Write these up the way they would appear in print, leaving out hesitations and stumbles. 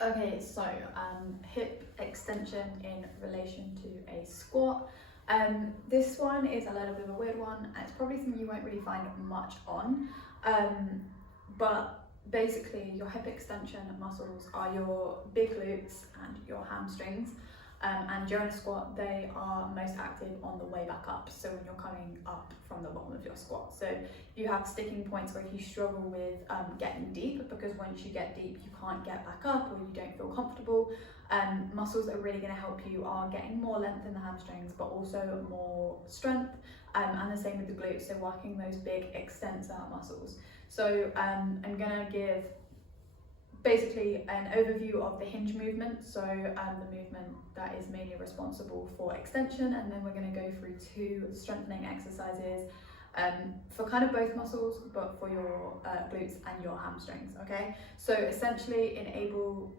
Okay, so hip extension in relation to a squat. This one is a little bit of a weird one, and it's probably something you won't really find much on. But basically, your hip extension muscles are your big glutes and your hamstrings. And during a squat, they are most active on the way back up. So when you're coming up from the bottom of your squat. So you have sticking points where you struggle with getting deep, because once you get deep, you can't get back up or you don't feel comfortable. Muscles that are really going to help you are getting more length in the hamstrings, but also more strength. And the same with the glutes, so working those big extensor muscles. So I'm going to give basically an overview of the hinge movement, so the movement that is mainly responsible for extension, and then we're going to go through 2 strengthening exercises for kind of both muscles, but for your glutes and your hamstrings. Okay, so essentially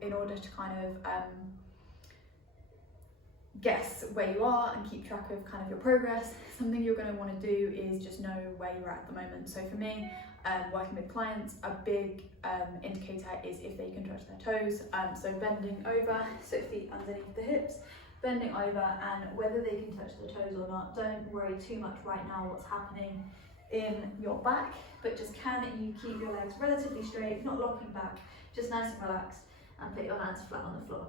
in order to kind of guess where you are and keep track of kind of your progress, something you're going to want to do is just know where you're at the moment. So for me, working with clients, a big indicator is if they can touch their toes. So bending over, so feet underneath the hips, bending over, and whether they can touch their toes or not. Don't worry too much right now what's happening in your back, but just can you keep your legs relatively straight, not locking back, just nice and relaxed, and put your hands flat on the floor.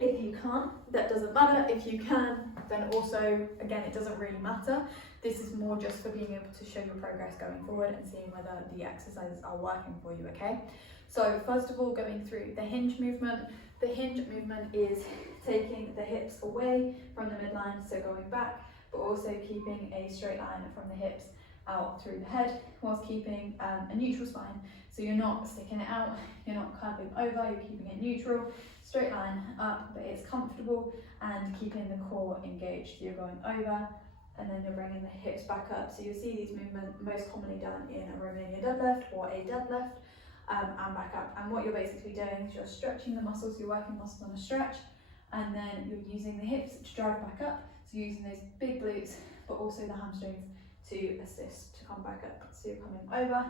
If you can't, that doesn't matter. If you can, then also, again, it doesn't really matter. This is more just for being able to show your progress going forward and seeing whether the exercises are working for you, okay? So first of all, going through the hinge movement. The hinge movement is taking the hips away from the midline, so going back, but also keeping a straight line from the hips out through the head, whilst keeping a neutral spine. So you're not sticking it out, you're not curving over, you're keeping it neutral, straight line up, but it's comfortable, and keeping the core engaged. So you're going over, and then you're bringing the hips back up. So you'll see these movements most commonly done in a Romanian deadlift or a deadlift, and back up. And what you're basically doing is you're stretching the muscles, you're working muscles on a stretch, and then you're using the hips to drive back up. So you're using those big glutes, but also the hamstrings to assist to come back up. So you're coming over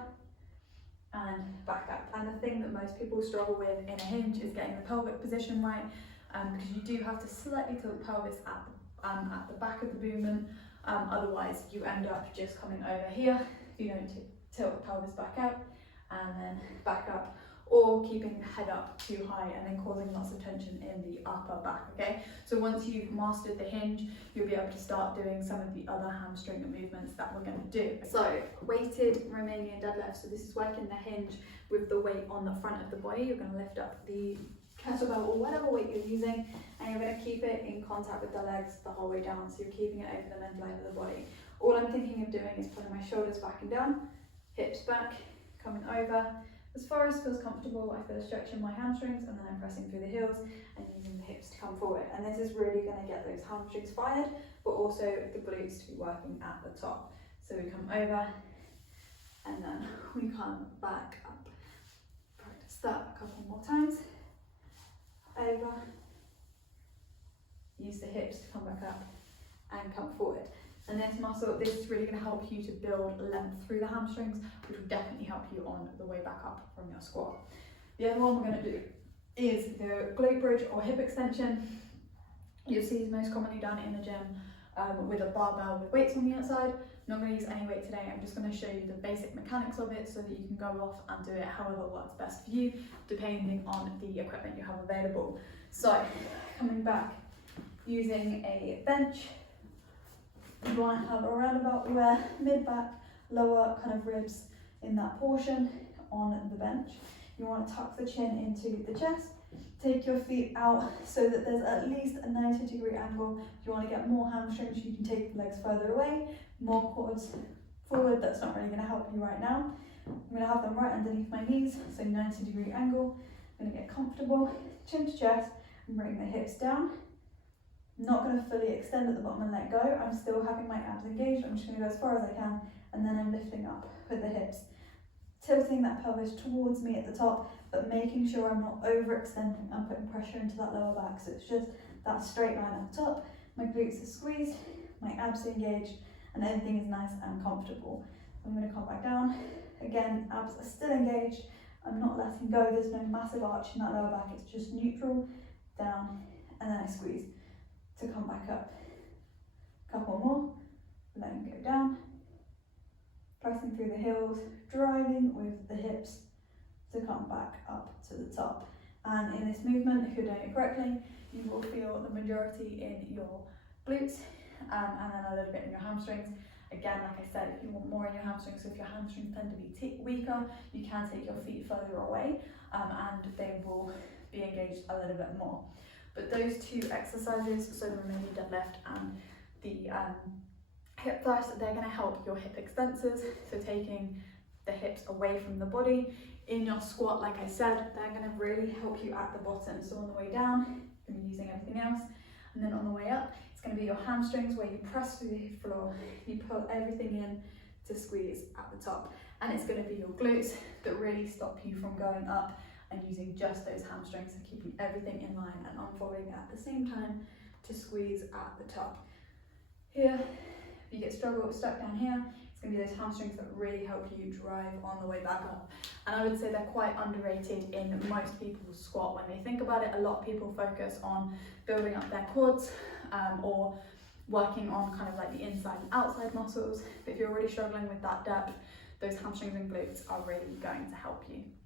and back up. And the thing that most people struggle with in a hinge is getting the pelvic position right, because you do have to slightly tilt the pelvis at the back of the movement. Otherwise you end up just coming over here if you don't tilt the pelvis back out and then back up, or keeping the head up too high and then causing lots of tension in the upper back. Okay, so once you've mastered the hinge, you'll be able to start doing some of the other hamstring movements that we're going to do. So weighted Romanian deadlift. So this is working the hinge with the weight on the front of the body. You're going to lift up the kettlebell or whatever weight you're using, and you're going to keep it in contact with the legs the whole way down. So you're keeping it over the midline of the body. All I'm thinking of doing is putting my shoulders back and down, hips back, coming over. As far as feels comfortable, I feel a stretch in my hamstrings, and then I'm pressing through the heels and using the hips to come forward. And this is really going to get those hamstrings fired, but also the glutes to be working at the top. So we come over, and then we come back up. Practice that a couple more times. Over. Use the hips to come back up and come forward. And this is really going to help you to build length through the hamstrings, which will definitely help you on the way back up from your squat. The other one we're going to do is the glute bridge or hip extension. You'll see these most commonly done in the gym with a barbell with weights on the outside. I'm not going to use any weight today, I'm just going to show you the basic mechanics of it so that you can go off and do it however works best for you, depending on the equipment you have available. So, coming back, using a bench, you want to have around about where mid-back, lower kind of ribs in that portion on the bench. You want to tuck the chin into the chest, take your feet out so that there's at least a 90-degree angle. If you want to get more hamstrings, you can take the legs further away, more quads forward. That's not really going to help you right now. I'm going to have them right underneath my knees, so 90-degree angle. I'm going to get comfortable, chin to chest, and bring the hips down. I'm not going to fully extend at the bottom and let go. I'm still having my abs engaged. I'm just going to go as far as I can, and then I'm lifting up with the hips, tilting that pelvis towards me at the top, but making sure I'm not overextending and putting pressure into that lower back. So it's just that straight line up top. My glutes are squeezed, my abs are engaged, and everything is nice and comfortable. I'm going to come back down. Again, abs are still engaged. I'm not letting go, there's no massive arch in that lower back, it's just neutral, down, and then I squeeze to come back up. Couple more, letting go down, pressing through the heels, driving with the hips to come back up to the top. And in this movement, if you're doing it correctly, you will feel the majority in your glutes and then a little bit in your hamstrings. Again, like I said, if you want more in your hamstrings, so if your hamstrings tend to be weaker, you can take your feet further away and they will be engaged a little bit more. But those two exercises, so the remaining deadlift and the hip thrust, they're going to help your hip extensors, so taking the hips away from the body. In your squat, like I said, they're going to really help you at the bottom. So on the way down, you're using everything else, and then on the way up, it's going to be your hamstrings where you press through the floor, you pull everything in to squeeze at the top, and it's going to be your glutes that really stop you from going up and using just those hamstrings and keeping everything in line and unfolding at the same time to squeeze at the top. Here, if you get stuck down here, it's going to be those hamstrings that really help you drive on the way back up. And I would say they're quite underrated in most people's squat. When they think about it, a lot of people focus on building up their quads or working on kind of like the inside and outside muscles. But if you're already struggling with that depth, those hamstrings and glutes are really going to help you.